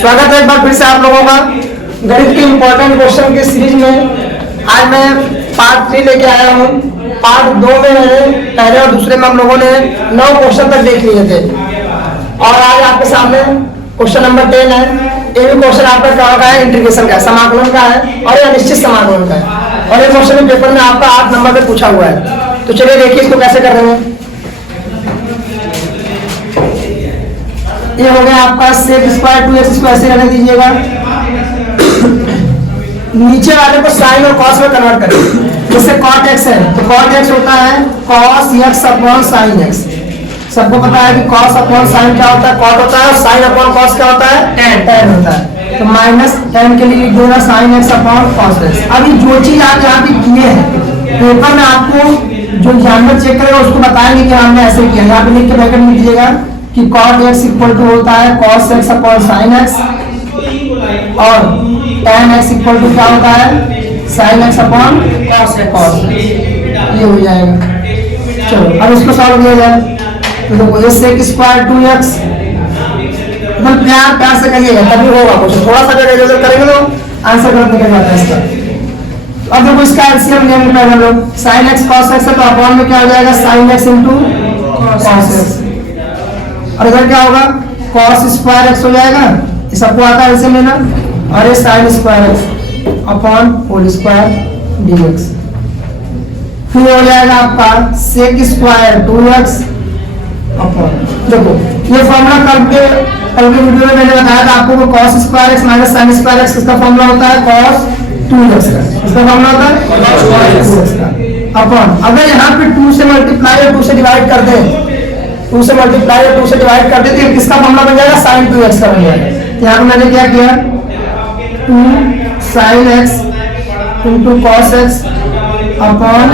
स्वागत है एक बार फिर से आप लोगों का गणित के इम्पोर्टेंट क्वेश्चन के सीरीज में। आज मैं पार्ट 3 लेके आया हूँ। पार्ट 2 में पहले और दूसरे में हम लोगों ने 9 क्वेश्चन तक देख लिए थे और आज आपके सामने क्वेश्चन नंबर 10 है। ये भी क्वेश्चन आपका क्या का है, इंटीग्रेशन का है, समाकलन का है और ये अनिश्चित समाकलन का है और ये क्वेश्चन पेपर में आपका 8 नंबर पे पूछा हुआ है। तो चलिए देखिए इसको कैसे कर रहे हैं। ये हो गया आपका सेक स्क्वायर 2x इसको ऐसे रहने दीजिएगा। नीचे वाले को साइन और कॉस में कन्वर्ट करें। जैसे cot x है तो cot x होता है cos x upon sin x। सबको पता है कि cos अपॉन sin क्या होता है, cot होता है और sin अपॉन cos क्या होता है, tan होता है। तो माइनस tan के लिए लिख देना sin x upon cos x। अभी जो चीज आप यहाँ पे किए हैं पेपर में आपको जो एग्जामिनर चेक करेगा उसको बताएंगे कि हमने ऐसे किया। यहाँ पे लिख के ब्रैकेट में दीजिएगा कि cot x इक्वल टू होता है cos x upon sin x और tan x इक्वल टू क्या होता है sin x upon cos x। ये हो जाएगा। चलो अब इसको सॉल्व किया जाए। तो देखो ये sec स्क्वायर 2x मतलब प्यार से करिएगा तभी होगा कुछ। थोड़ा सा अगर इधर करेंगे तो आंसर गलत निकल जाता है इसका। अब देखो इसका एलसीएम लेंगे पहले हम लोग। sin x cos x है तो अपॉन में क्या हो जाएगा sin x into cos x और इधर क्या होगा cos स्क्वायर x हो जाएगा। ये सबको आता है ऐसे लेना और ये sin square x upon whole square dx। फिर हो जाएगा आपका sec स्क्वायर 2x अपॉन देखो ये फॉर्मूला कल के वीडियो में मैंने बताया था आपको cos square x minus sin square x इसका फॉर्मूला होता है cos 2x का। इसका फॉर्मूला होता है cos 2x का अपॉन अगर यहाँ पे 2 से मल्टीप्लाई और 2 से डिवाइड कर दें 2 से मल्टीप्लाई और 2 से डिवाइड कर देते हैं किसका फॉर्मूला बन जाएगा sin 2x का बन जाएगा। यहाँ पे मैंने क्या किया 2 sin x into cos x upon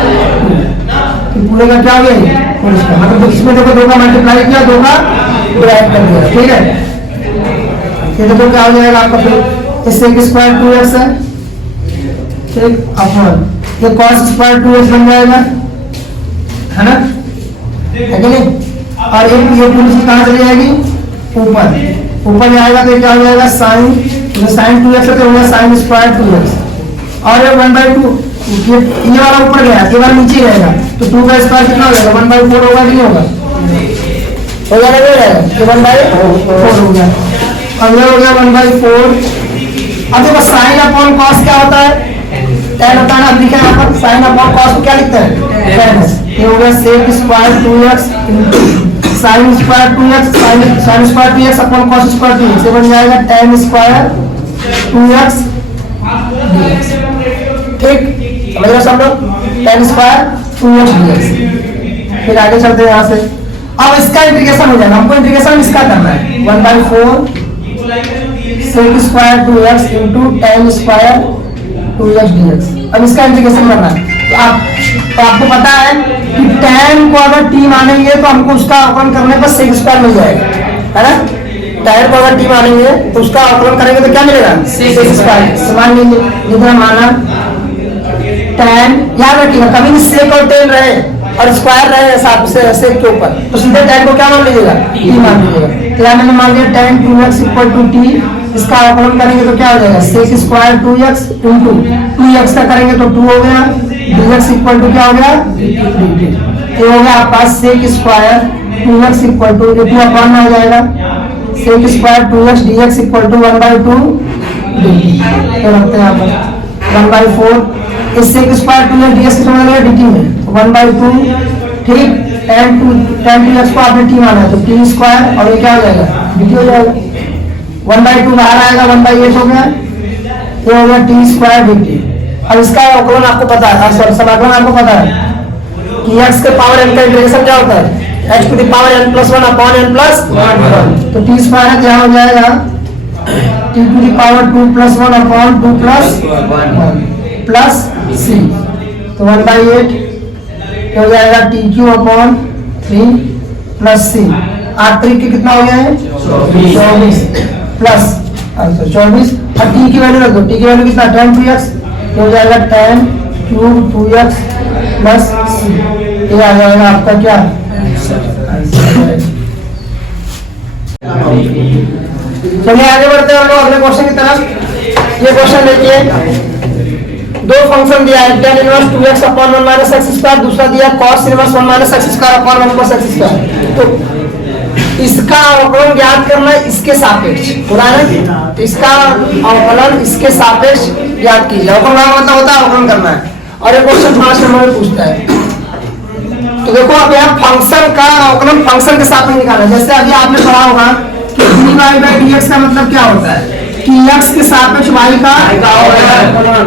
2 पूरे का क्या हो गया मतलब इसमें देखो 2 का मल्टीप्लाई किया 2 का डिवाइड कर दिया। ठीक है ये देखो क्या हो जाएगा आपका फिर इससे स्क्वायर 2x है ठीक अपॉन ये cos स्क्वायर 2x बन जाएगा है ना, है कि नहीं। और एक ये पूरी चीज कहाँ चली जाएगी ऊपर जाएगा तो क्या हो जाएगा साइन 2x है तो होगा साइन स्क्वायर 2x और ये 1/2 ये वाला ऊपर गया ये वाला नीचे रहेगा तो 2 का स्क्वायर कितना हो जाएगा 1/4 होगा नहीं होगा हो जाएगा ये 1/4 हो गया और ये हो गया 1/4। अब देखो साइन अपॉन कॉस क्या होता है tan होता है ना। अब लिखा है यहाँ पर साइन अपॉन कॉस को क्या लिखते हैं tan। ये हो गया sec square 2x sin square 2x sin square 2x upon cos square 2x ये बन जाएगा tan स्क्वायर 2x ठीक समझ रहे सब लोग tan स्क्वायर 2x dx। फिर आगे चलते हैं यहाँ से। अब इसका इंटीग्रेशन हो जाएगा। हमको इंटीग्रेशन इसका करना है 1/4 sec square 2x into tan square 2x dx। अब इसका इंटीग्रेशन करना है तो आपको पता है कि tan को अगर t मानेंगे तो हमको उसका अवकलन करने पर sec स्क्वायर मिल जाएगा है ना। tan को अगर t मानेंगे तो उसका अवकलन करेंगे तो क्या मिलेगा sec स्क्वायर। मान लीजिए जितना माना tan याद रखिएगा कभी भी sec और tan रहे और स्क्वायर रहे साथ से sec के ऊपर तो सीधे tan को क्या मान लीजिएगा t मान लीजिएगा। तो यहाँ मैंने मान लिया tan 2x equal to t। इसका अवकलन करेंगे तो क्या हो जाएगा sec square 2x into 2x का करेंगे तो 2 हो गया dx इक्वल टू क्या हो गया ये हो गया आपका sec square 2x equal to 2 upon में हो जाएगा sec square 2x dx equal to 1/2 dt रखते हैं यहाँ पर 1/4 इस sec स्क्वायर 2x dx कितना बनेगा dt में 1/2 ठीक tan 2x को आपने t माना है तो t स्क्वायर और ये क्या हो जाएगा dt हो जाएगा 1/2 बाहर आएगा 1/8 हो गया ये हो गया t स्क्वायर dt। अब इसका अवकलन आपको पता है सॉरी समाकलन आपको पता है कि x के पावर n का इंटीग्रेशन क्या होता है x to the power n + 1 अपॉन n + 1 तो t स्क्वायर है क्या हो जाएगा t टू द पावर 2 + 1 अपॉन 2 + 1 प्लस c तो 1/8 हो जाएगा t³ अपॉन 3 प्लस c 8 3 के कितना हो गया है 24 प्लस 24 और t की वैल्यू रख दो। t की वैल्यू कितना tan 2x हो जाएगा tan cube 2x plus c ये आ जाएगा आपका क्या चलिए आगे बढ़ते हैं हम लोग अगले क्वेश्चन की तरफ। ये क्वेश्चन देखिए, दो फंक्शन दिया है, tan inverse 2x upon 1 minus x square, दूसरा दिया cos inverse 1 minus x square upon 1 plus x square. तो इसका अवकलन ज्ञात करना है इसके सापेक्ष, हो रहा है ना? तो इसका अवकलन इसके सापेक्ष ज्ञात कीजिए। अवकलन का मतलब होता है अवकलन करना है। और ये क्वेश्चन 5 नंबर में पूछता है। तो देखो अब यहाँ फंक्शन का अवकलन फंक्शन के सापेक्ष निकालना है। जैसे अभी आपने पढ़ा होगा कि dy by dx का मतलब क्या होता है कि x के सापेक्ष y का अवकलन,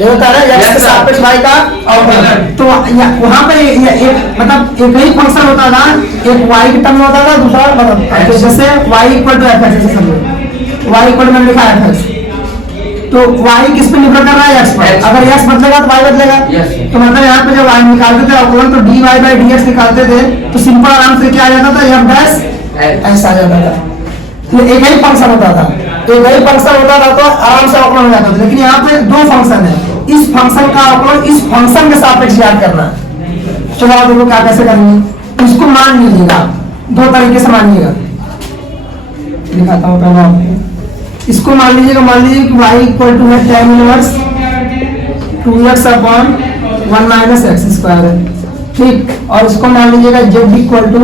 ये होता है x के सापेक्ष y का अवकलन। तो वहां पर एक मतलब एक ही फंक्शन होता था, एक y के टर्म में होता था, दूसरा मतलब जैसे y इक्वल टू fx, जैसे समझो y इक्वल मैंने लिखा fx, तो y किस पे निर्भर कर रहा है? x पर। अगर x बदलेगा तो y बदलेगा। तो मतलब यहाँ पे जब y निकालते थे अवकलन तो dy by dx निकालते थे तो सिंपल आराम से क्या आ जाता था, f डैश x आ जाता था। तो एक ही फंक्शन होता था, एक ही फंक्शन होता था तो आराम से अवकलन हो जाता था। लेकिन यहाँ पे दो फंक्शन है, इस फंक्शन का अवकलन इस फंक्शन के सापेक्ष ज्ञात करना है। चलो आप देखो क्या कैसे करेंगे। इसको मान लीजिएगा, दो तरीके से मानिएगा, दिखाता हूँ पहले आपको। इसको मान लीजिए कि y इक्वल टू है tan inverse 2x upon 1 minus x square है, ठीक। और इसको मान लीजिएगा z equal to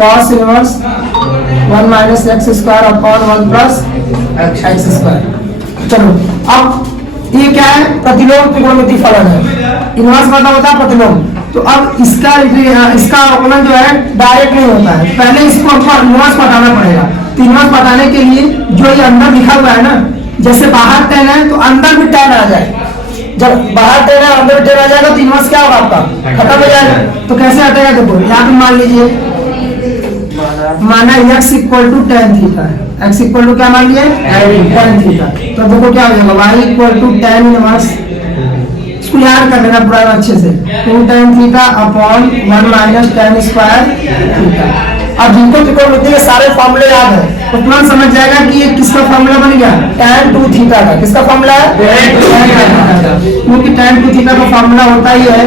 cos inverse 1 minus x square upon 1 plus x square. चलो अब ये क्या है? प्रतिलोम त्रिकोणमिति फलन है। इनवर्स मतलब होता है प्रतिलोम। तो अब इसका अवकलन जो है डायरेक्ट नहीं होता है, पहले इसको हमको इनवर्स हटाना पड़ेगा। तो इनवर्स हटाने के लिए जो ये अंदर लिखा हुआ है ना, जैसे बाहर tan है तो अंदर भी tan आ जाए। जब बाहर tan है अंदर भी tan आ जाएगा तो इनवर्स क्या होगा आपका? खत्म हो जाएगा। तो कैसे हटेगा? देखो यहाँ पे मान लीजिए, माना x equal to tan theta है। x इक्वल टू क्या मान लिए? tan theta. तो देखो क्या हो जाएगा, y equal to tan inverse, इसको याद कर लेना पूरा अच्छे से, 2 tan theta upon 1 minus tan square theta. अब जिनको त्रिकोणमिति के सारे फॉर्मूले याद है तो तुरंत समझ जाएगा कि ये किसका फॉर्मूला बन गया, tan 2 थीटा का। किसका फॉर्मूला है? क्योंकि tan 2 थीटा का फॉर्मूला होता ही है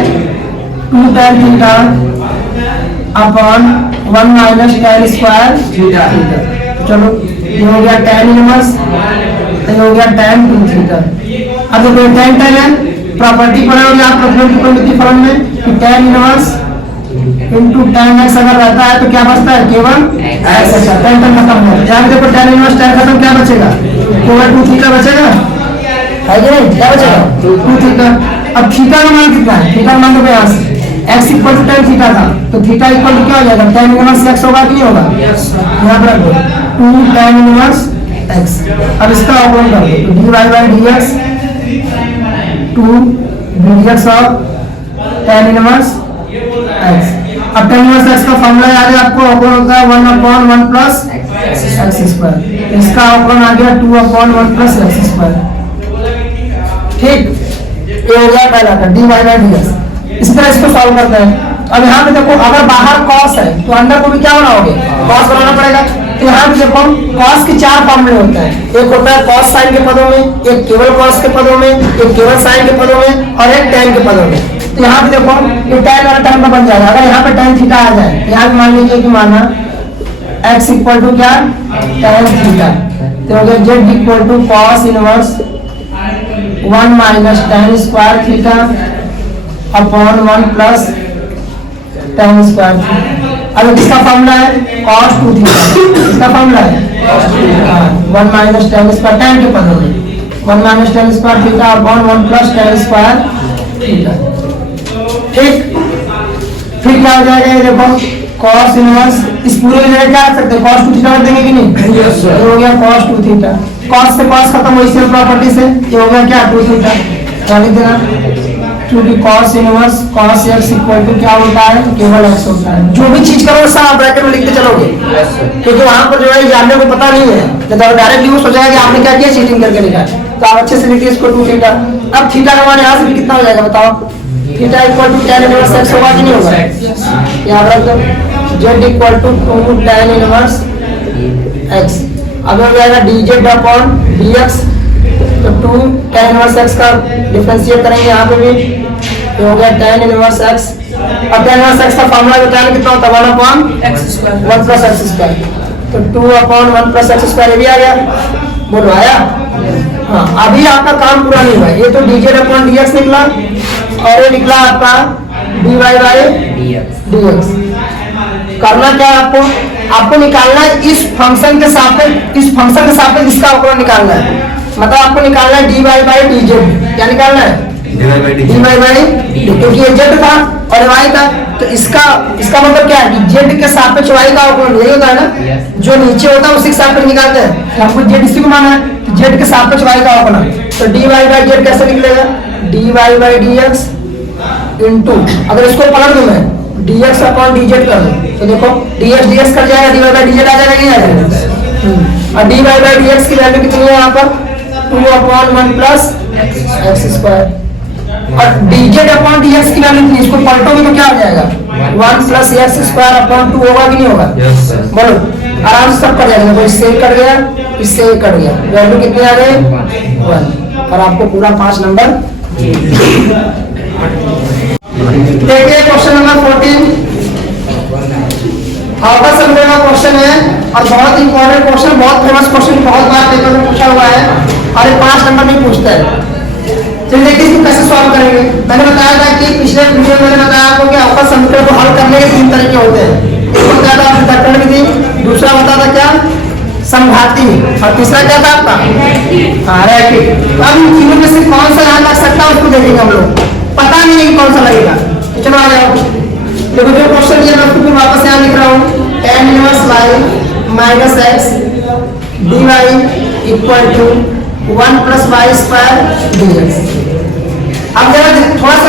2 tan theta upon 1 minus tan square theta. चलो ये हो गया tan इनवर्स, ये हो गया tan 2 थीटा। अब देखो tan है, प्रॉपर्टी पढ़ोगे आप प्रतिलोम त्रिकोणमिति फलन में कि tan inverse into tan x अगर रहता है तो क्या बचता है? केवल x बचता है। tan खत्म हो गया। यहाँ देखो tan इनवर्स tan खत्म, क्या बचेगा? केवल 2 थीटा बचेगा, है कि नहीं? क्या बचेगा? 2 थीटा। अब थीटा का मान कितना है? थीटा का मान तो यहाँ से x equal to tan theta था, तो थीटा इक्वल टू क्या हो जाएगा? tan इनवर्स x होगा कि नहीं होगा? यहाँ पर रख दो 2 tan इनवर्स x। अब इसका अवकलन कर दो, तो dy by dx 2 dx of tan inverse x। अब tan इनवर्स x का फॉर्मूला याद है आपको, अवकलन होता है 1 अपॉन 1 प्लस एक्स स्क्वायर। इसका अवकलन आ गया 2 अपॉन 1 प्लस एक्स स्क्वायर, ठीक। ये हो गया पहला का dy by dx। इस तरह इसको सॉल्व करते हैं। अब यहाँ पे देखो, अगर बाहर cos है तो अंदर को भी क्या बनाओगे? cos बनाना पड़ेगा। तो यहाँ पे देखो cos के 4 फॉर्मूले होते हैं। एक होता है cos sin के पदों में, एक केवल cos के पदों में, एक केवल sin के पदों में और एक tan के पदों में। तो यहाँ पे देखो ये tan वाला टर्म बन जाएगा। अगर यहाँ पे tan थीटा आ जाए, यहाँ पे मान लीजिए कि माना x इक्वल टू क्या? tan theta. तो हो गया z equal to cos inverse 1 minus tan square theta upon 1 plus tan square theta. अब किसका फॉर्मूला है? cos 2 theta. इसका फॉर्मूला है 1 माइनस tan स्क्वायर, tan के पदों में 1 minus tan square theta upon 1 plus tan square theta, ठीक। फिर क्या हो जाएगा? ये देखो cos इनवर्स, इस पूरे की जगह क्या रख सकते हैं? cos 2 थीटा रख देंगे कि नहीं? Yes sir. हो गया cos 2 थीटा। cos से cos खत्म हुई सेम प्रॉपर्टी से, ये हो गया क्या? 2 थीटा। क्या लिख देना? क्योंकि cos inverse cos x equal to क्या होता है? केवल x होता है। जो भी चीज करो सब आप ब्रैकेट में लिखते चलोगे, क्योंकि वहां पर जो है जानने को पता नहीं है, जब डायरेक्ट यूज हो जाएगा कि आपने क्या किया, चीटिंग करके लिखा। तो आप अच्छे से लिखिए इसको 2 थीटा। अब थीटा का मान यहाँ से भी कितना हो जाएगा बताओ? Theta equal to tan inverse x होगा कि नहीं होगा? यहाँ रख दो z equal to 2 tan inverse x। अब हो जाएगा dz अपॉन dx, तो 2 tan इनवर्स x का डिफरेंशिएट करेंगे यहाँ पे भी, तो हो गया tan इनवर्स x। अब tan इनवर्स x का फॉर्मूला बताया कितना होता है? 1 अपॉन 1 प्लस x स्क्वायर। तो 2/1 प्लस एक्स स्क्वायर भी आ गया। बोलो आया? हाँ, अभी आपका काम पूरा नहीं हुआ। ये तो dz अपॉन dx निकला और ये निकला आपका dy बाई dx। करना क्या है आपको? आपको निकालना है इस फंक्शन के सापेक्ष इसका अवकलन निकालना है। मतलब आपको निकालना है dy बाई dz। क्या निकालना है? dy बाई, क्योंकि ये z था और y था, तो इसका मतलब क्या है कि z के सापेक्ष y का अवकलन यही होता है ना, जो नीचे होता है उसी के सापेक्ष निकालते हैं। हमको z इसी को माना है, तो z के सापेक्ष y का अवकलन, तो dy बाई z कैसे निकलेगा? dy बाई dx इनटू, अगर इसको पलट दूं मैं dx अपॉन dz कर दूं तो देखो dx कट जाएगा, dy बाई dz आ जाएगा, नहीं आ जाएगा? और dy बाई dx की वैल्यू कितनी है यहाँ पर? 2/1 प्लस एक्स स्क्वायर। और dz अपॉन dx की वैल्यू कितनी? इसको पलटोगे तो क्या हो जाएगा? 1 प्लस एक्स स्क्वायर अपॉन 2 होगा कि नहीं होगा? बोलो, आराम से सब कट जाएगा। तो इससे कट गया, इससे कट गया, वैल्यू कितनी आ गई? 1। और आपको पूरा 5 नंबर। देखिए क्वेश्चन नंबर 14 अवकल समीकरण का क्वेश्चन है और बहुत इंपॉर्टेंट क्वेश्चन, बहुत फेमस क्वेश्चन, बहुत बार पेपर में पूछा हुआ है और ये 5 नंबर में पूछता है। चलिए देखिए इसको कैसे सॉल्व करेंगे। मैंने बताया था कि पिछले वीडियो में मैंने बताया आपको कि अवकल समीकरण को हल करने के 3 तरीके होते हैं। एक बताया था विकर्ण विधि, दूसरा बताया था क्या? संघाती, और तीसरा क्या था आपका? रैखिक। तो अब इन तीनों में से कौन सा ध्यान रख सकता है उसको देखेंगे हम लोग। पता नहीं है कि कौन सा लगेगा, तो चलो आ जाओ। देखो जो क्वेश्चन दिया मैं उसको फिर वापस यहाँ लिख रहा हूँ, tan inverse y minus x dy equal to 1 plus y square dx। अब जरा थोड़ा सा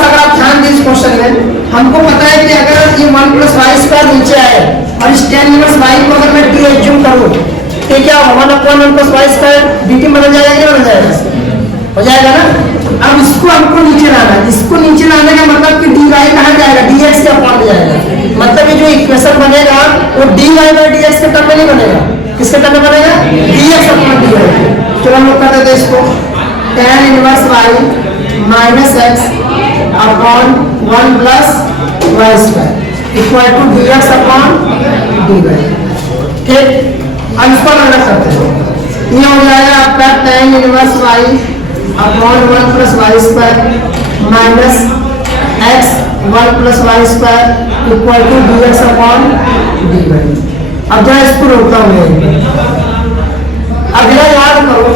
अगर आप ध्यान दें इस क्वेश्चन में, हमको पता है कि अगर ये 1 प्लस वाई स्क्वायर नीचे आए और इस tan इनवर्स y को अगर मैं डी एज्यूम करूँ तो क्या होगा? 1/1 प्लस वाई स्क्वायर dt बदल जाएगा कि बदल जाएगा? हो जाएगा ना। अब इसको हमको नीचे लाना है, इसको नीचे लाने का मतलब कि dy कहाँ जाएगा? dx के अपॉन में जाएगा। मतलब ये जो इक्वेशन बनेगा वो dy बाई dx के टर्म में नहीं बनेगा, किसके टर्म में बनेगा? dx upon dy। चलो हम लोग कर देते हैं इसको, tan inverse y minus x upon 1 plus y square equal to dx upon dy। ठीक, अब इसको अलग करते हैं। ये हो जाएगा आपका tan inverse y upon 1 plus y square minus x 1 plus y square equal to dx upon dy। अब जरा इसको रोकता हूँ। अब जरा याद करो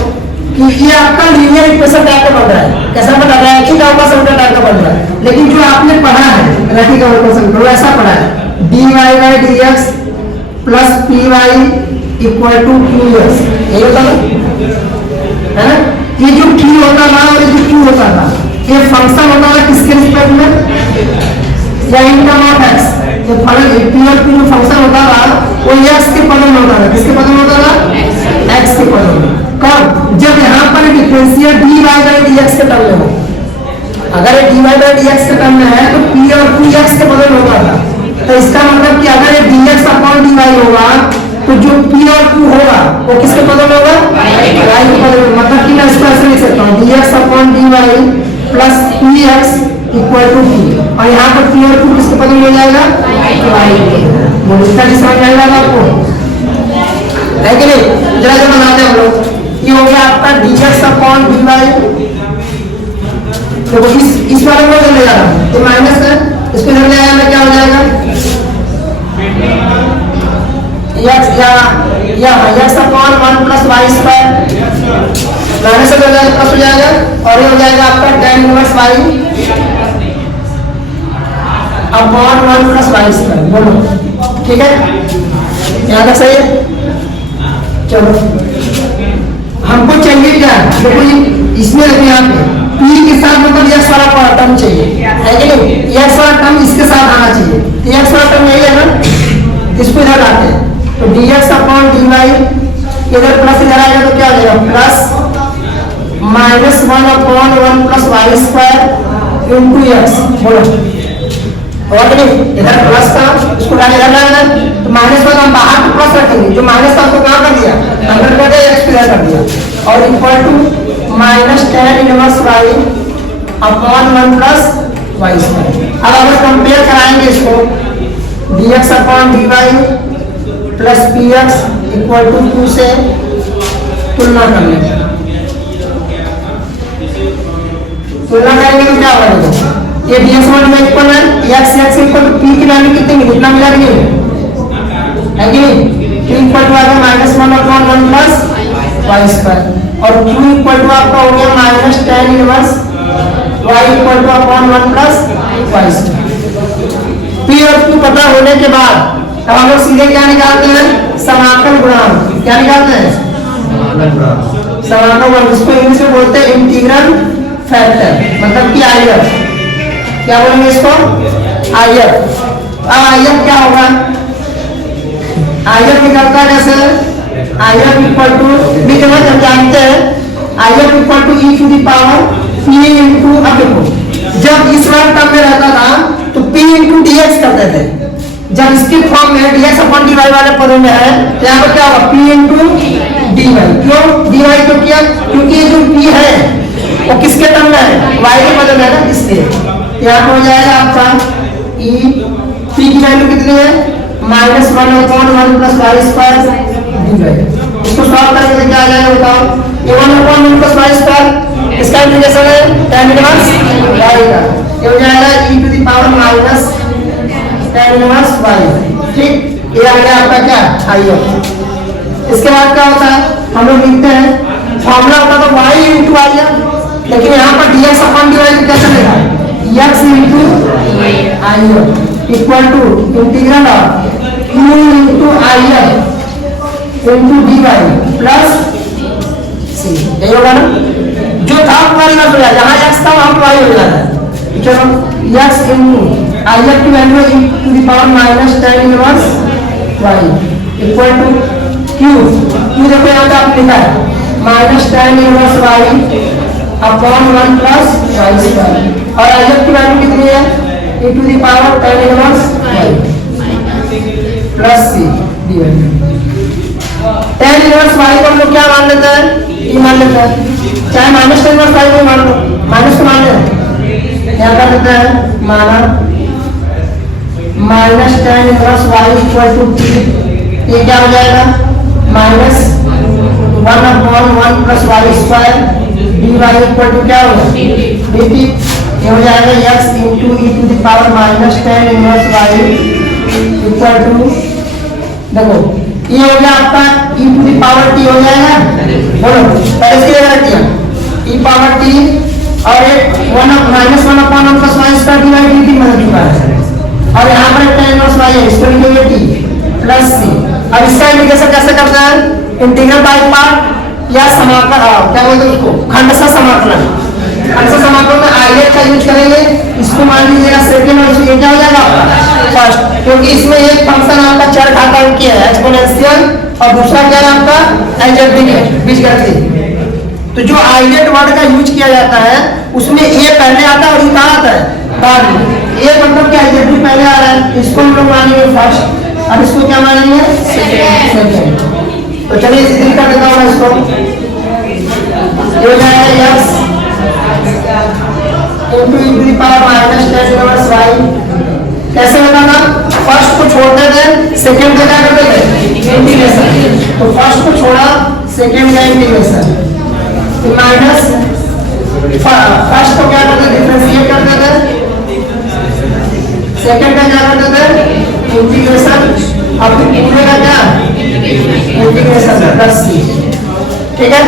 कि ये आपका लीनियर इक्वेशन टाइप का बन रहा है। कैसा बन रहा है? रैखिक अवकल समीकरण टाइप का बन रहा है। लेकिन जो आपने पढ़ा है रैखिक अवकल समीकरण ऐसा पढ़ा है, dy by dx plus py equal to qx। यही होता है ना? ये जो q होता था और ये जो q होता था, ये फंक्शन होता था किसके रिस्पेक्ट में? या इनटर्म ऑफ x। जो फलन p और q जो फंक्शन होता था वो x के पदों में होता था। किसके पदों में होता था? x के पदों में। कब? जब यहाँ पर डिफरेंशियल dy बाई dx के टर्म में हो। अगर ये dy बाई dx के टर्म में है तो p और q x के पदों में होता था। तो इसका मतलब कि अगर ये dx अपॉन dy होगा तो जो p और q होगा वो किसके पदों में होगा? y के पदों में। मतलब कि मैं इसको ऐसे लिख सकता हूँ, dx upon dy plus px equal to q, और यहाँ पर p और q किसके पदों में हो जाएगा? y के। इसका समझ आएगा आपको, है कि नहीं? जरा जरा बनाते हैं हम लोग। ये हो गया आपका dx अपॉन dy। तो इस वाले को इधर ले जा रहा हूँ, तो माइनस है, इसको इधर ले आया मैं, क्या हो जाएगा? x upon 1 plus y square minus हो जाएगा, प्लस हो जाएगा, और ये हो जाएगा आपका tan inverse y upon 1 plus y square. बोलो ठीक है, यहाँ तक सही है? चलो हमको चाहिए क्या? देखो इसमें अभी आप p के साथ मतलब x वाला टर्म चाहिए, है कि नहीं? x वाला टर्म इसके साथ आना चाहिए, तो x वाला टर्म यही है ना, इसको इधर लाते हैं। तो dx अपॉन dy इधर प्लस इधर आएगा तो क्या हो जाएगा? Plus minus 1 upon 1 plus y square into x. बोलो और नहीं, इधर प्लस था इसको इधर लाना, तो माइनस 1 हम बाहर तो प्लस रखेंगे, जो माइनस था उसको कहाँ कर दिया? अंदर कर दिया, एक्स इधर कर दिया, और equal to minus tan inverse y upon 1 plus y square. अब अगर कंपेयर कराएंगे इसको dx upon dy plus P x equal to 2 से तुलना कर लेंगे। तुलना करेंगे तो क्या होगा? देखो ये dx वन में इक्वल है x x equal to p की वैल्यू कितनी मिली? इतना मिला नहीं है कि नहीं? p इक्वल टू आ गया -1 अपॉन 1 प्लस y स्क्वायर और q इक्वल टू आपका हो गया minus tan inverse y equal two upon 1 plus y square. p और q पता होने के बाद अब हम लोग सीधे क्या निकालते हैं? समाकल गुणांक। क्या निकालते हैं? समाकल गुणांक, जिसको इंग्लिश में बोलते हैं इंटीग्रल फैक्टर, मतलब कि आईएफ। क्या बोलेंगे इसको? आईएफ। अब आईएफ क्या होगा? आईएफ निकलता है जैसे आईएफ इक्वल टू भी जब हम जानते हैं IF equal to e to the power p into, अब देखो जब इस वाले टर्म में रहता था तो p इंटू dx करते थे। जब इसके फॉर्म में dx अपॉन dy वाले पदों में है तो यहाँ पर क्या होगा? p into dy। क्यों dy क्यों किया? क्योंकि ये जो p है वो किसके टर्म में है? y के पद में है ना, इसलिए यहाँ पर हो जाएगा आपका e p की वैल्यू कितनी है? -1 upon 1 plus y square dy। इसको सॉल्व करके तो क्या आ जाएगा बताओ? ये 1 अपॉन 1 प्लस y स्क्वायर इसका इंटीग्रेशन है tan इनवर्स y का, ये हो जाएगा e to the power minus tan inverse y। ठीक, ये आ गया आपका क्या? आईएफ। इसके बाद क्या होता है? हम लोग लिखते हैं फॉर्मूला होता तो y इंटू आई, लेकिन यहाँ पर dx अपॉन dy कैसे लिखा है? x into I equal to integral of q into I into dy plus c। यही होगा ना? जो था हमारे पास हो जाएगा, जहाँ x था वहाँ y हो जाता है। चलो x इंटू आई की value e to the power minus tan inverse y equal to q देखो यहाँ पे आपने लिखा है minus tan inverse y upon 1 plus y square और आई की वैल्यू कितनी है? e to the power tan inverse y plus c dy। tan inverse y को हम लोग क्या मान लेते हैं? e मान लेते हैं, चाहे माइनस tan इनवर्स y को मान लो, माइनस को मान लेते हैं। क्या कर देते हैं? माना minus tan inverse y equal to t, ये क्या हो जाएगा? -1 upon 1 plus y square dy equal to क्या होगा? dt। ये हो जाएगा x into e to the power minus tan inverse y equal to, देखो ये हो गया आपका e to the power t हो जाएगा। बोलो पहले इसके लिए रख दिया e पावर t और एक -1 upon 1 plus y square dy dt बन चुका है और यहाँ पर tan इनवर्स y है, इसको लिखेंगे t प्लस c। अब इसका इंटीग्रेशन कैसे करते हैं? इंटीग्रल बाय पार्ट या समाकलन, क्या बोलते हैं उसको? खंडशः समाकलन। खंडशः समाकलन में आईलेट का यूज करेंगे। इसको मान लीजिएगा सेकंड और इसमें क्या हो जाएगा आपका फर्स्ट, क्योंकि इसमें एक फंक्शन आपका चर घातांकी है एक्सपोनेंशियल और दूसरा क्या है आपका अलजेब्रिक है, बीजगणितीय। तो जो आईलेट वर्ड का यूज किया जाता है उसमें ए पहले आता है और ये कहाँ आता है? बाद में। ए मतलब क्या? अलजेब्रिक पहले आ रहा है, इसको हम लोग मानेंगे फर्स्ट और इसको क्या मानेंगे? सेकंड। तो चलिए इसी कर देता हूँ इसको, ये हो जाएगा x into e to the power minus tan inverse y। कैसे होता था? फर्स्ट को छोड़ते थे, सेकंड को क्या करते थे? इंटीग्रेशन। तो फर्स्ट को छोड़ा, सेकंड का इंटीग्रेशन, तो माइनस फर्स्ट को क्या करते थे? डिफरेंशिएट करते थे, सेकंड का क्या करते थे? इंटीग्रेशन, अब पूरे का क्या? Integration plus c। ठीक है,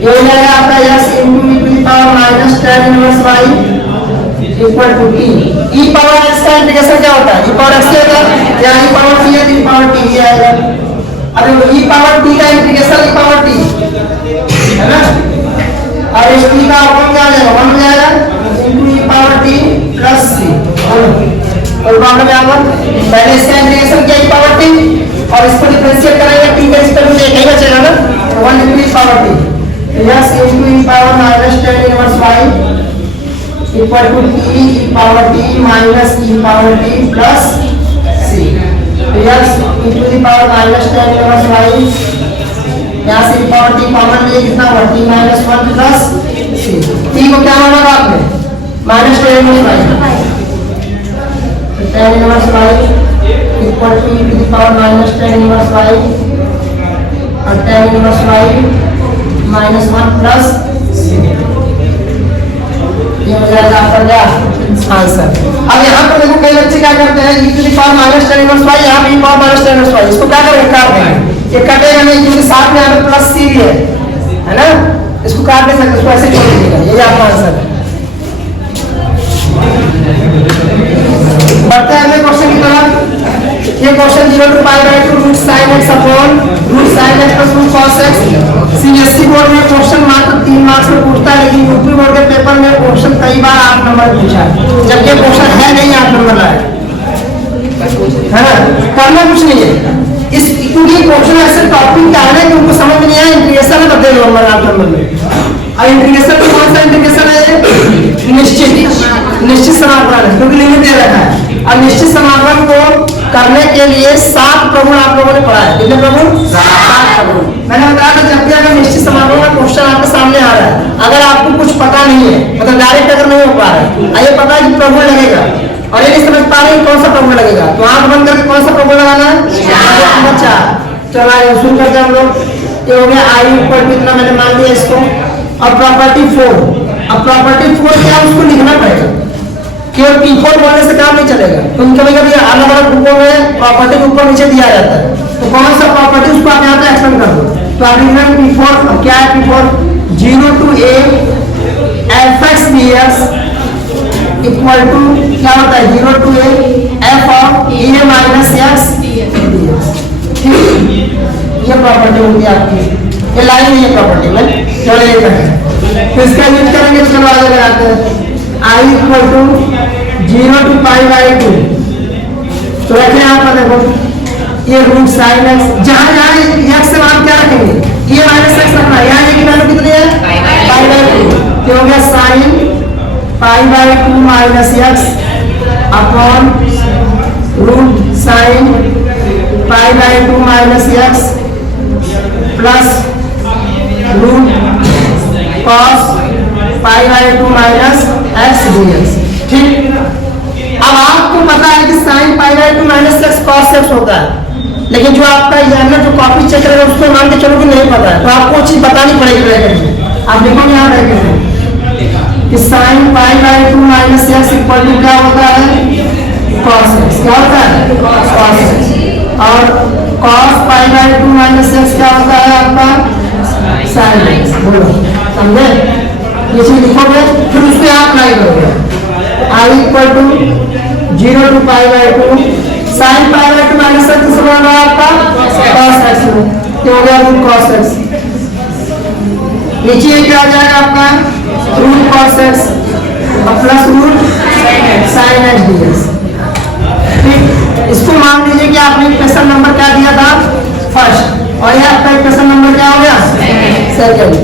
ये हो जाएगा आपका x into e to the power minus tan inverse y equal to t। e power x का इंटीग्रेशन क्या होता है? e पावर x होता है या e पावर t है तो e पावर t ये आएगा। अब e पावर t का इंटीग्रेशन e पावर t है ना, और इस t का अपॉन क्या आ जाएगा? 1 हो जाएगा into e power t plus c। और प्रॉब्लम यहाँ पर पहले इसका इंटीग्रेशन किया e पावर t और इसको डिफरेंशिएट करेंगे t का रिस्पेक्ट में एक ही बचेगा ना, 1 into e power t x into e power minus tan inverse y equal to t e power t minus e power t plus c। x into e power minus tan inverse y, यहाँ से e power t common लिए कितना हुआ? t minus 1 plus c। t को क्या माना था आपने? Minus tan inverse y, tan inverse y equal to e to the power minus tan inverse y और tan inverse y minus 1 plus ये हो जाएगा आपका क्या आंसर। अब यहाँ पर देखो कई बच्चे क्या करते हैं e to the power minus tan inverse y, यहाँ पे e power minus tan inverse y, इसको क्या करेंगे काट देंगे, ये कटेगा नहीं क्योंकि साथ में यहाँ पे प्लस c भी है ना, इसको काट नहीं सकते, इसको ऐसे छोड़ दीजिएगा, यही आपका आंसर है। बढ़ते हैं अगले क्वेश्चन की तरफ। ये question 0 to pi by 2 root sine x upon root sine x plus root cos x। CBSE board में क्वेश्चन मात्र 3 मार्क्स में पूछता है, लेकिन यूपी बोर्ड के पेपर में क्वेश्चन कई बार 8 नंबर पूछा है, जबकि क्वेश्चन है नहीं 8 नंबर लाया है ना। करना कुछ नहीं है इस, क्योंकि क्वेश्चन ऐसे टॉपिक का है ना कि उनको समझ में नहीं आया, इंटीग्रेशन में बदल नंबर 8 नंबर में। अब इंटीग्रेशन में कौन सा इंटीग्रेशन है, निश्चित समाकलन है, क्योंकि लिमिट दे रखा है। अब निश्चित समाकलन को करने के लिए 7 प्रगुण आप लोगों ने पढ़ा है, कितने प्रगुण, 7 प्रगुण। मैंने बताया था जब भी अगर निश्चित समाकलन का क्वेश्चन आपके सामने आ रहा है, अगर आपको कुछ पता नहीं है, मतलब डायरेक्ट अगर नहीं हो पा रहा है, ये पता है कि प्रगुण लगेगा और ये नहीं समझ पा रहे कौन सा प्रगुण लगेगा, तो आंख बंद करके कौन सा प्रगुण लगाना है, 4। चलो आइए शुरू करते हैं हम लोग। ये हो गया आई इक्वल टू इतना, मैंने मान लिया इसको। अब प्रॉपर्टी 4, अब प्रॉपर्टी 4 क्या है उसको लिखना पड़ेगा, केवल P4 बोलने से काम नहीं चलेगा, क्योंकि कभी कभी अलग अलग ग्रुपों में प्रॉपर्टी के ऊपर नीचे दिया जाता है, तो कौन सा प्रॉपर्टी उसको आप यहाँ पे एक्सप्लेन कर दो। तो आप लिखना P4, क्या है P4, 0 to a fx dx equal to क्या होता है 0 to a f of a minus x dx। ठीक, ये प्रॉपर्टी होगी आपकी, ये लाइन नहीं है प्रॉपर्टी में, चलो ये करें तो इसका यूज करेंगे। चलो आगे लगाते हैं i equal to 0 to pi by 2। तो रखें यहाँ पर देखो ये रूट साइन x, जहां जहां x से मान क्या रखेंगे, ये माइनस x रखना है, यहाँ की वैल्यू कितनी है पाई बाय 2, तो हो गया sine pi by 2 minus x upon root sine pi by 2 minus x plus root cos pi by 2 minus x dx। ठीक, अब आपको पता है कि sin pi by 2 minus x cos x होता है, लेकिन जो आपका एग्जामिनर जो कॉपी चेक करेगा उसको मान के चलो कि नहीं पता है, तो आपको वो चीज बतानी पड़ेगी। आप देखो यहाँ देखेंगे कि sin pi by 2 minus x equal to क्या होता है cos x, क्या होता है cos x, और cos pi by 2 minus x क्या होता है आपका sin x। बोलो समझे, ये चीज लिखोगे फिर उसको आप अप्लाई करोगे। i equal to 0 to pi by 2 sin pi by 2 minus x किसको बन रहा है आपका cos x, ये हो गया रूट cos x। नीचे क्या आ जाएगा आपका रूट cos x और plus root sin x dx। ठीक, इसको मान लीजिए कि आपने इक्वेशन नंबर क्या दिया था फर्स्ट, और ये आपका इक्वेशन नंबर क्या हो गया सेकंड।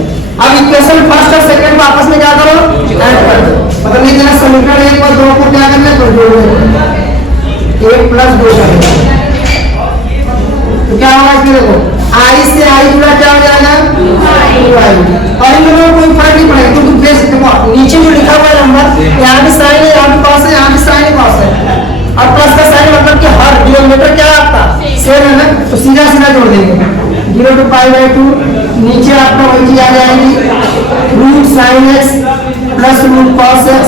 अब इक्वेशन फर्स्ट और सेकंड को आपस में क्या करो ऐड कर दो, मतलब नहीं देना समीकरण 1 और 2 को क्या करना है तो जोड़ देना, 1 प्लस 2 करना, तो क्या होगा इसमें देखो i से i जुड़ा क्या हो जाएगा 2i, और इन दोनों में कोई फर्क नहीं पड़ेगा क्योंकि बेस देखो नीचे जो लिखा हुआ है नंबर, यहाँ भी साइन है, यहाँ भी cos है, यहाँ भी साइन है cos है, और प्लस का साइन मतलब कि हर डिनोमिनेटर क्या है आपका सेम है ना, तो सीधा सीधा जोड़ देंगे 0 टू पाई बाय 2, नीचे आपका वही चीज आ जाएगी root sine x plus root cos x,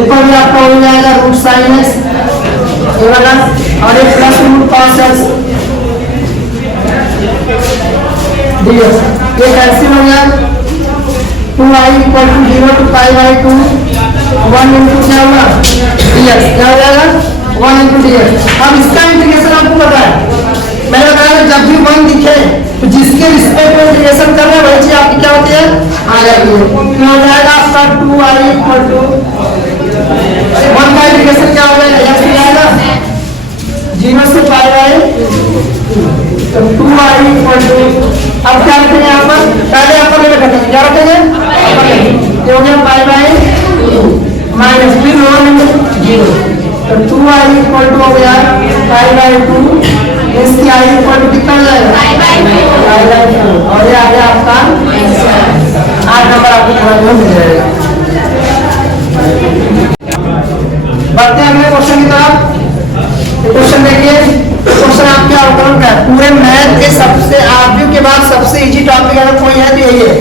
ऊपर भी आपका हो जाएगा रूट साइन x ये वाला और एक plus root cos x dx। ये कैसे हो गया 2i equal to 0 to pi by 2 1 into क्या होगा dx, क्या हो जाएगा 1 इंटू dx। अब इसका इंटीग्रेशन आपको पता है, मैंने बताया जब भी 1 दिखे तो जिसके रिस्पेक्ट में इंटीग्रेशन कर रहे हैं वही चीज आपकी क्या होती है आ जाती है, क्या हो जाएगा आपका 2i इक्वल टू 1 का इंटीग्रेशन क्या हो जाएगा x हो जाएगा 0 से पाई बाय 2 2i इक्वल टू, अब क्या रखेंगे यहाँ पर पहले यहाँ पर रखेंगे क्या रखेंगे ये हो गया पाई बाय 2 माइनस फिर 1 इंटू 0, तो 2i इक्वल टू हो गया पाई बाय 2, इसकी i इक्वल टू कितना हो जाएगा पाई बाय 2, और ये आ गया आपका 8 नंबर आपको थोड़ा बहुत मिल जाएगा। बढ़ते हैं अगले क्वेश्चन की तरफ। क्वेश्चन देखिए कौन का है? पूरे मैथ के सबसे आरबीयू के बाद सबसे इजी टॉपिक अगर कोई है तो यही है।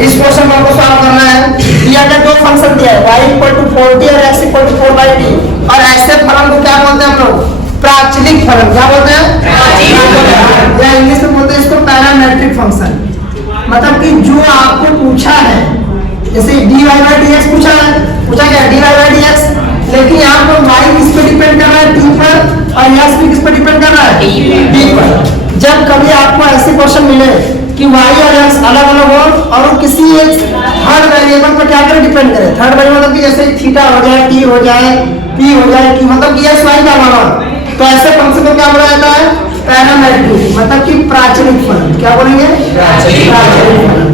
इस क्वेश्चन में हमको सॉल्व करना है। दिया गया दो फंक्शन दिया है, y इक्वल टू 40 और x इक्वल टू 4/t, और ऐसे फलन को क्या बोलते हैं हम लोग? प्राचलिक फलन। क्या बोलते हैं? या इंग्लिश में बोलते हैं इसको पैरामेट्रिक फंक्शन। मतलब कि जो आपको पूछा है, जैसे dy/dx पूछा है, पूछा क्या dy/dx, लेकिन यहाँ पर y किस पे डिपेंड कर रहा है? t पर, और x भी किस पे डिपेंड कर रहा है? d पर। जब कभी आपको ऐसे क्वेश्चन मिले कि y और x अलग अलग हो और वो किसी एक थर्ड वेरिएबल पर क्या करे? डिपेंड करे। थर्ड वेरिएबल मतलब कि जैसे थीटा हो जाए, t हो जाए, p हो जाए, t मतलब कि x y का मान, तो ऐसे फंक्शन को क्या बोला जाता है? पैरामेट्रिक, मतलब कि प्राचलिक फलन। क्या बोलेंगे? प्राचलिक फलन।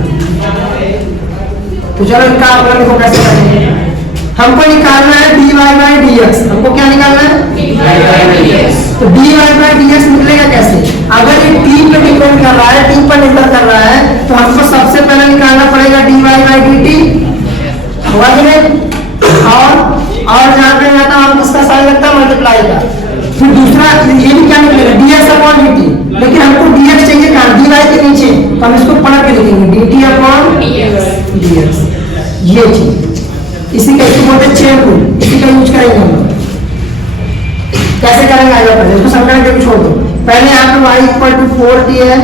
तो चलो इनका आकलन देखो कैसे करेंगे। हमको निकालना है dy/dx। हमको क्या निकालना है? dy/dx। तो dy/dx निकलेगा कैसे? अगर ये t पे डिपेंड कर रहा है, t पर निर्भर कर रहा है, तो हमको सबसे पहले निकालना पड़ेगा dy/dt, होगा कि नहीं? और जहाँ पे आता हम किसका साइन लगता है? मल्टीप्लाई का। फिर दूसरा ये भी क्या निकलेगा? dx/dt, लेकिन हमको dx चाहिए कहाँ? dy के नीचे, तो हम इसको पलट के लिखेंगे dt/dx। ये चीज इसी का इसको बोलते हैं चेन रूल, इसी का यूज करेंगे हम लोग। कैसे करेंगे आगे पहले इसको समझाने के लिए छोड़ दो। पहले यहाँ पे y इक्वल टू 4t है,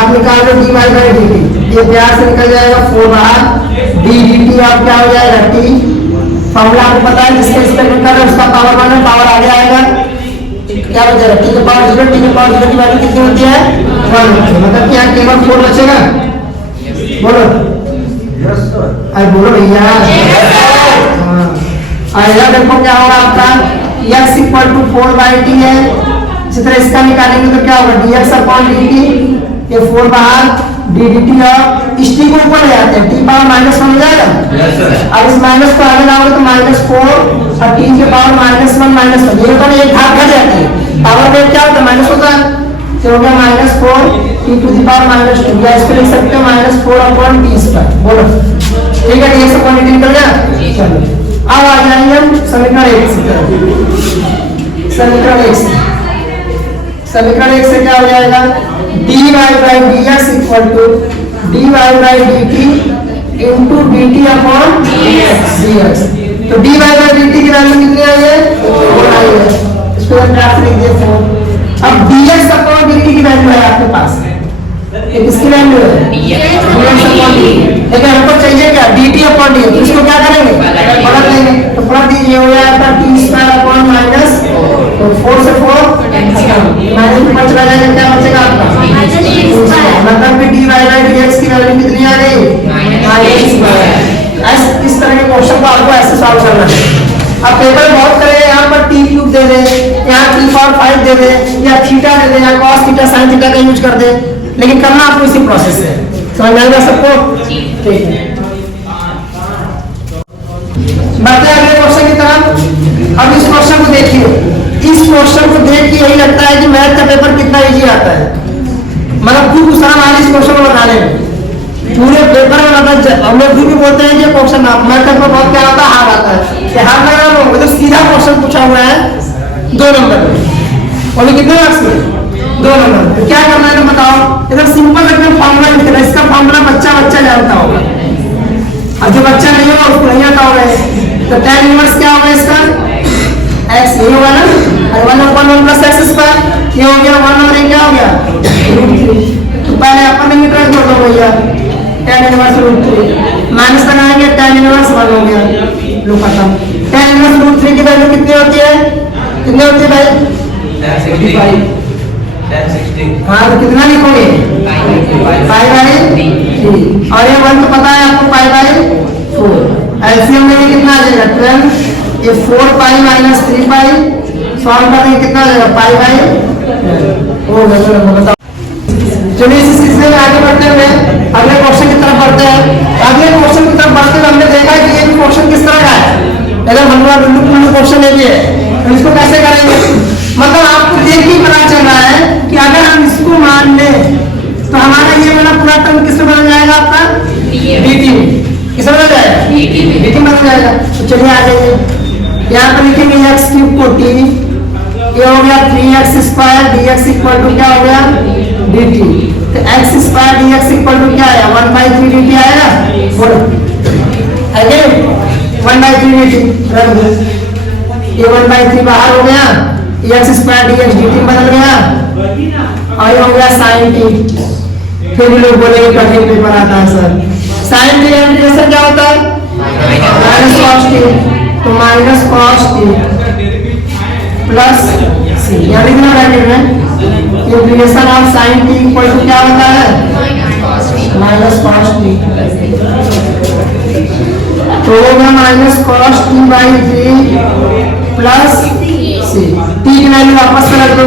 आप निकाल लो dy/dt, ये प्यार से निकल जाएगा 4 बाहर, dt आप क्या हो जाएगा t। फॉर्मूला आपको पता है, जिसके इस पे निकल है उसका पावर माने पावर आगे आएगा, क्या हो जाएगा? t के पावर 0, t के पावर 0 की वैल्यू कितनी होती है? 1। मतलब कि यहाँ केवल 4 बचेगा। बोलो अरे बोलो भैया। आएगा देखो क्या होगा आपका? x इक्वल टू 4/t है। इसी तरह इसका निकालेंगे तो क्या होगा? dx/dt, ये 4 बाहर, ddt और इस t को ऊपर ले आते हैं, t पावर -1 हो जाएगा। अब इस माइनस को आगे लाओगे तो -4 और t के पावर -1 -1, ये तो एक घात घट जाती है। पावर में क्या होता है? माइनस होता है, तो हो गया -4 t टू द पावर -2, या इसको लिख सकते हो -4/t²। बोलो ठीक है, dx/dt निकल गया। चलो अब आ जाएंगे हम समीकरण 1 से। समीकरण 1 से, समीकरण 1 से क्या हो जाएगा? dy/dx equal to dy/dt into dt/dx। तो dy/dt की वैल्यू कितनी आई है? 4 आई है। इसको ग्राफ लिख दिए 4। अब dx/dt की वैल्यू है आपके पास, ये किसकी वैल्यू है? dx/dt। लेकिन हमको चाहिए क्या? dt/dt। इसको क्या करेंगे? पलट लेंगे। तो पलट दीजिए, हो जाएगा t² तो 4 से 4 माइनस में चला जाएगा, क्या बचेगा आपका? मतलब कि dy/dx की वैल्यू कितनी आ गई? -2। इस तरह के क्वेश्चन को आपको ऐसे सॉल्व करना है। अब पेपर बहुत करेंगे, यहाँ पर t³ दे दे, यहाँ t⁵ दे दे, या थीटा दे दे, या cos थीटा sin थीटा का यूज कर दे, लेकिन करना आपको इसी प्रोसेस से। समझ आएगा सबको? ठीक है, बढ़ते हैं अगले क्वेश्चन की तरफ। अब इस क्वेश्चन को देखिए, इस क्वेश्चन को देख के यही लगता है कि मैथ का पेपर कितना इजी आता है। मतलब खूब आसान आ इस क्वेश्चन को बताने में, पूरे पेपर में मतलब हम लोग भी बोलते हैं कि क्वेश्चन मैथ का पेपर बहुत क्या आता है? हार्ड आता है। हार्ड लग रहा है, मतलब सीधा क्वेश्चन पूछा हुआ है 2 नंबर में, और कितने मार्क्स में? 2 नंबर। तो क्या करना है बताओ? एकदम सिंपल एकदम फॉर्मूला लिखना है। इसका फॉर्मूला बच्चा जानता होगा, अब जो बच्चा नहीं होगा उसको नहीं आता होगा। तो tan इनवर्स क्या होगा इसका? x ये होगा ना, और 1/1 प्लस x स्क्वायर, ये हो गया 1 और ये क्या हो गया? √3। तो पहले अपन ने मीटर जोड़ दो भैया, tan इनवर्स √3 माइनस लगाएंगे, tan इनवर्स 1 हो गया। लो खत्म। tan इनवर्स √3 की वैल्यू कितनी होती है? कितनी होती है भाई? 65। हाँ तो कितना लिखोगे? π/3। और ये 1 तो पता है आपको, π/4। एलसीएम में कितना आ जाएगा? 12। ये 4π - 3π सॉल्व करेंगे, कितना आ जाएगा? π/12 हो गया। चलिए इस सिलसिले में आगे बढ़ते हुए अगले क्वेश्चन की तरफ बढ़ते हैं। अगले क्वेश्चन की तरफ बढ़ते हुए हमने देखा कि ये क्वेश्चन किस तरह का है, अगर हमारा बिल्कुल क्वेश्चन ये भी है, तो इसको कैसे करेंगे? मतलब आपको देख ही पता चल रहा है कि अगर हम इसको मान लें तो हमारा ये वाला पूरा टर्म किसमें बदल जाएगा? आपका dt किसमें बदल जाएगा? dt बदल जाएगा। तो चलिए आ जाइए, यहाँ पर लिखेंगे x³ को t ये हो गया 3x square dx equal to क्या हो गया dt। तो x square dx equal to क्या आया 1/3 dt आया बोलो अगेन 1/3 dt रख दो। ये 1/3 बाहर हो गया x स्क्वायर dx dt बदल गया और ये हो गया sin t। फिर भी लोग बोलेंगे कठिन पेपर आता है सर। sin t इंटीग्रेशन क्या होता है माइनस cos t। तो minus cos t plus c यानी कि ब्रैकेट में integration of sin t equal to क्या होता है माइनस cos t। तो हो गया minus cos t by 3 plus c। t की वैल्यू वापस रख दो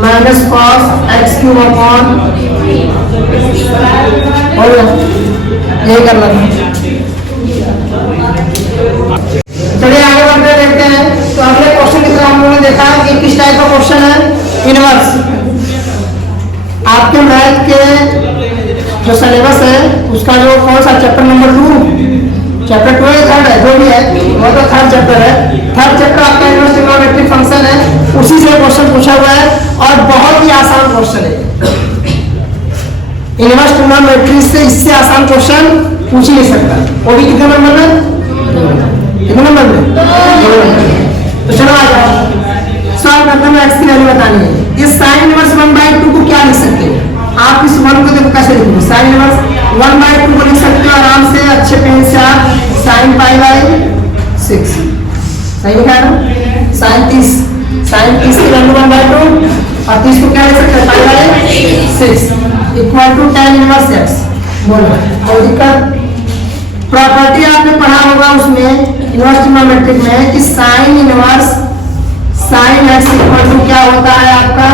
minus cos x cube upon और ये करना था। चलिए आगे बढ़ते देखते हैं। तो अगले क्वेश्चन की तरह हम लोगों ने देखा कि किस टाइप का क्वेश्चन है इनवर्स। आपके मैथ के जो सिलेबस है उसका जो कौन सा चैप्टर नंबर 2 चैप्टर 2 है थर्ड है जो भी है वो तो थर्ड चैप्टर है। थर्ड चैप्टर आपका इनवर्स ट्रिग्नोमेट्रिक फंक्शन है उसी से क्वेश्चन पूछा हुआ है और बहुत ही आसान क्वेश्चन है। इनवर्स ट्रिग्नोमेट्री से इससे आसान क्वेश्चन पूछ ही नहीं सकता। वो भी कितने नंबर में कितने नंबर में तो चलो आ जाओ सॉल्व करते हैं। x की वैल्यू बतानी है। इस sin इनवर्स 1/2 को क्या लिख सकते हो आप इस 1 को देखो कैसे लिखोगे। sin इनवर्स 1/2 को लिख सकते हो आराम से अच्छे पेन से आप sin π/6 सही लिखा है ना। sin 30 की वैल्यू 1/2 और 30 को क्या लिख सकते हैं π/6 equal to tan inverse x। बोलो कोई दिक्कत। प्रॉपर्टी आपने पढ़ा होगा उसमें इनवर्स ट्रिग्नोमेट्रिक में कि sin inverse sin x equal to क्या होता है आपका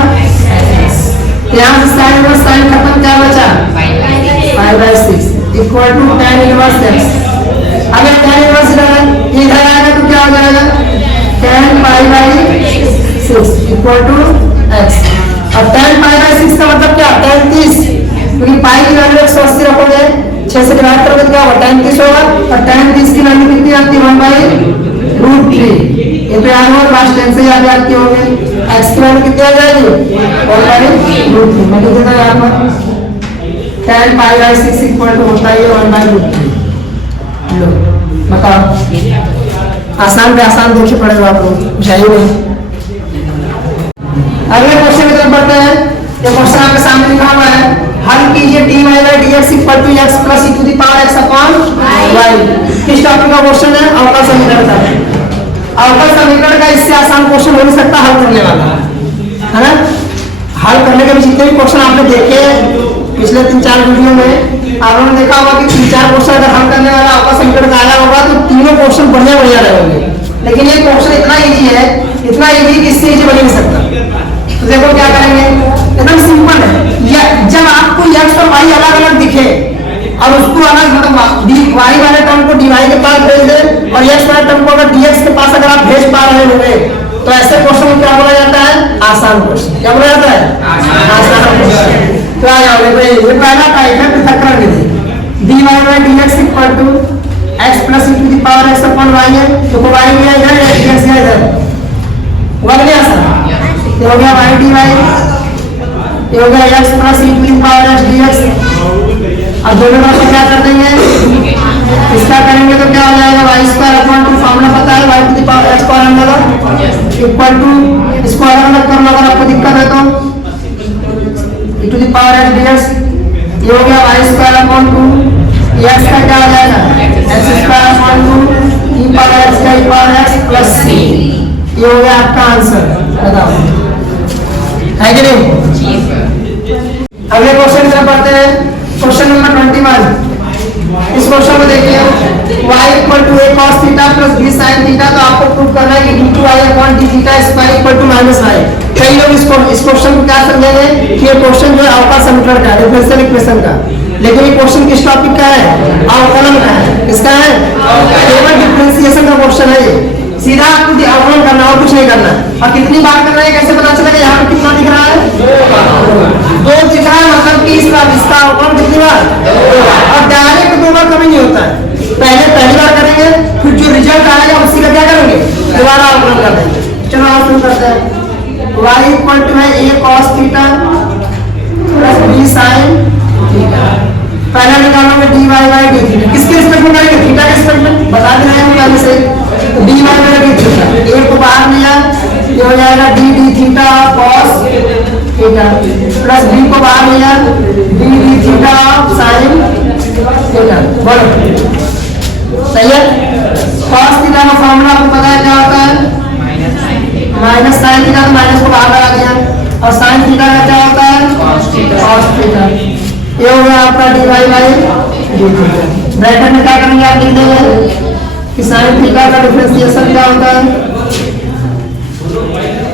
यहाँ से sin इनवर्स sin खत्म क्या बचा π/6 equal to tan inverse x। अगर tan इनवर्स इधर आएगा तो क्या हो जाएगा tan π/6 इक्वल टू x। और tan π/6 का मतलब क्या tan 30 क्योंकि पाई की वैल्यू 180 रखोगे 6 से डिवाइड करोगे तो क्या होगा tan 30 होगा और tan 30 की वैल्यू कितनी आती है 1/√3। ये पे आगे और लास्ट टेंस से याद याद किए होंगे x की वैल्यू कितनी आ जाएगी 1/√3। मैं लिख देता यहां पर tan π/6 इक्वल टू होता है 1/√3। लो बताओ आसान पे आसान देखिए पड़ेगा आप लोग चाहिए नहीं। अगले क्वेश्चन की तरफ बढ़ते हैं। ये क्वेश्चन आपके सामने लिखा हुआ है हल कीजिए dy/dx equal to x plus e to the power x upon y। किस टॉपिक का क्वेश्चन है अवकल समीकरण का। अवकल समीकरण का इससे आसान क्वेश्चन हो नहीं सकता हल करने वाला है ना। हल करने के भी जितने भी क्वेश्चन आपने देखे पिछले 3-4 वीडियो में आपने देखा होगा कि 3-4 क्वेश्चन अगर हल करने वाला अवकल समीकरण का आया होगा तो तीनों क्वेश्चन बढ़िया बढ़िया रहेंगे। लेकिन ये क्वेश्चन इतना इजी है इतना इजी कि इससे इजी बन नहीं सकता। तो देखो क्या करेंगे एकदम सिंपल है। जब आपको x और y अलग अलग दिखे और उसको अलग मतलब y वाले टर्म को dy के पास भेज दे और x वाले टर्म को अगर dx के पास अगर आप भेज पा रहे होंगे तो ऐसे क्वेश्चन को क्या बोला जाता है आसान क्वेश्चन। क्या बोला जाता है आसान क्वेश्चन। तो आ जाओ ये पहला टाइप है पृथक्करण विधि dy/dx equal to x plus e to the power x upon y है। तो y गया इधर dx गया इधर बन गया आसान। ये हो गया y dy ये हो गया x plus e to the power x dx। अब दोनों तरफ क्या कर देंगे इसका करेंगे तो क्या हो जाएगा y² अपॉन 2 फार्मूला पता है y to the power x square अंदर इक्वल टू इसको अलग अलग कर लो अगर आपको दिक्कत है तो e to the power x dx। ये हो गया y² अपॉन 2 x का क्या हो जाएगा x² upon 2 e power x का e power x plus c। ये हो गया आपका आंसर बताओ है कि नहीं। अगले क्वेश्चन की तरफ बढ़ते हैं। Question number 21। इस क्वेश्चन को देखिए y equal to a cos theta plus b sin theta. तो आपको प्रूव करना है कि d2y upon d theta square equal to -y। कई लोग इस क्वेश्चन को क्या समझेंगे कि ये क्वेश्चन जो है अवकल समीकरण का डिफरेंशियल इक्वेशन का। लेकिन ये क्वेश्चन किस टॉपिक का है अवकलन का है। किसका है केवल डिफरेंशिएशन का क्वेश्चन है। ये सीधा आपको अवकलन करना और कुछ नहीं करना। और कितनी बार करना है कैसे पता चलेगा यहाँ पे कितना दिख रहा है 2 दिख रहा है मतलब कि इसका अवकलन कितनी बार और डायरेक्ट 2 बार कभी नहीं होता है। पहली बार करेंगे फिर जो रिजल्ट आएगा उसी का क्या करेंगे दोबारा अवकलन कर देंगे। चलो लगाना शुरू करते हैं। y इक्वल टू है a cos theta plus b sin theta. पहला निकालोगे dy बाई डी थीटा, किसके रिस्पेक्ट में करेंगे? थीटा के रिस्पेक्ट में, बता देना है पहले से। dy by D theta, a को बाहर लिया, ये हो जाएगा d d theta cos theta plus b को बाहर लिया, d d theta sin theta. बोलो सही है। cos थीटा का फॉर्मूला आपको पता है क्या होता है? माइनस साइन थीटा, तो माइनस को बाहर लगा दिया, और साइन थीटा का क्या होता है? cos theta. ये हो गया आपका dy by D theta. Bracket में क्या करेंगे आप? लिख देंगे कि साइन थीटा का डिफरेंशिएशन क्या होता है,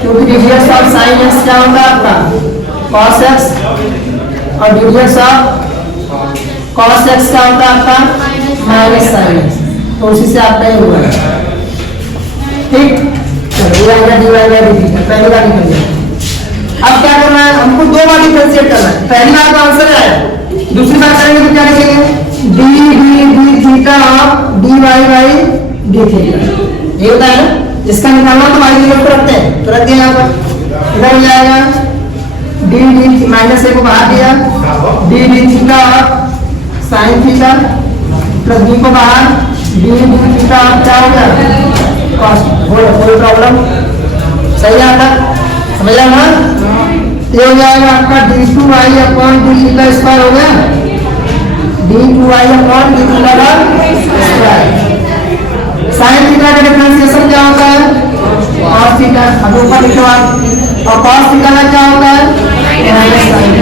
क्योंकि डिफरेंस ऑफ साइन एक्स क्या होता है आपका? cos x, और डिफरेंस ऑफ cos x क्या होता है आपका? Minus sine x। तो उसी से आपका ये हुआ है। ठीक, चलो ये आ गया dy बाई डी थीटा, पहले का निकल गया। अब क्या करना है? हमको दो बार डिफरेंशिएट करना है। पहली बार का आंसर है, दूसरी बार करेंगे तो क्या लिखेंगे? d d theta of dy by D theta. ये होता है ना, इसका निकालना तो y की जगह पर रखते हैं, तो रख दिया यहाँ पर। इधर हो जाएगा d d माइनस a को बाहर दिया, d d theta of sine theta plus b को बाहर, d d थीटा ऑफ क्या हो गया? cos। बोलो कोई प्रॉब्लम? सही है आपका, समझ रहे ना? ये हो जाएगा आपका d2y upon D theta square हो गया, d2y अपॉन डी थीटा का स्क्वायर। साइन थीटा का डिफरेंशिएशन क्या होता है? cos theta. अब ऊपर लिखो आप, और cos थीटा का क्या होता है? Minus sine.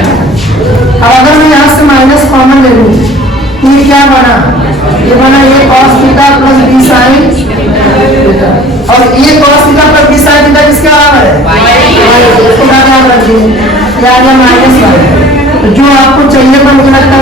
अब अगर मैं यहाँ से माइनस कॉमन ले लूँ तो ये क्या बना? ये बना ये cos theta plus b sin theta, और ये cos theta plus b sin theta किसके बराबर है? इसको क्या रखिए, या माइनस वाला। तो जो आपको चाहिए तो मुझे लगता